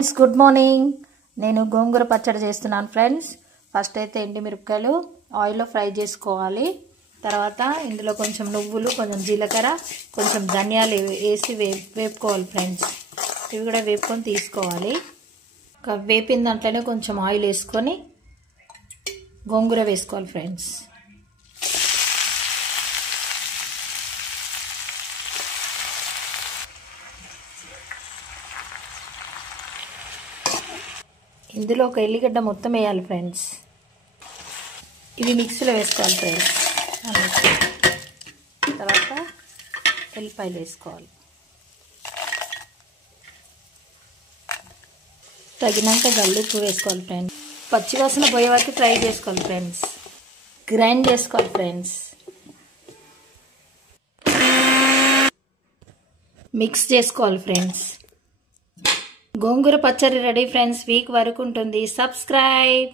Good morning. నేను గోంగూర పచ్చడి చేస్తున్నాను ఫ్రెండ్స్. ఫస్ట్ అయితే ఎండు మిరపకాయలు ఆయిల్లో ఫ్రై చేసుకోవాలి. తర్వాత ఇందులో కొంచెం నువ్వులు, కొంచెం జీలకర్ర, కొంచెం ధనియాలు వేసి వేపుకోవాలి ఫ్రెండ్స్. ఇవి కూడా వేపుకొని తీసుకోవాలి. వేపిన దాంట్లోనే కొంచెం ఆయిల్ వేసుకొని గోంగూర వేసుకోవాలి ఫ్రెండ్స్. ఇందులో ఒక ఎల్లిగడ్డ మొత్తం వేయాలి ఫ్రెండ్స్. ఇవి మిక్సీలో వేసుకోవాలి ఫ్రెండ్స్. తర్వాత ఎల్లిపాయలు వేసుకోవాలి. తగినంత గల్లుప్పు వేసుకోవాలి ఫ్రెండ్స్. పచ్చివాసన పోయే వరకు ఫ్రై చేసుకోవాలి ఫ్రెండ్స్. గ్రైండ్ చేసుకోవాలి ఫ్రెండ్స్. మిక్స్ చేసుకోవాలి ఫ్రెండ్స్. గోంగూర పచ్చడి రెడీ ఫ్రెండ్స్. వీక్ వరకు ఉంటుంది. సబ్స్క్రైబ్.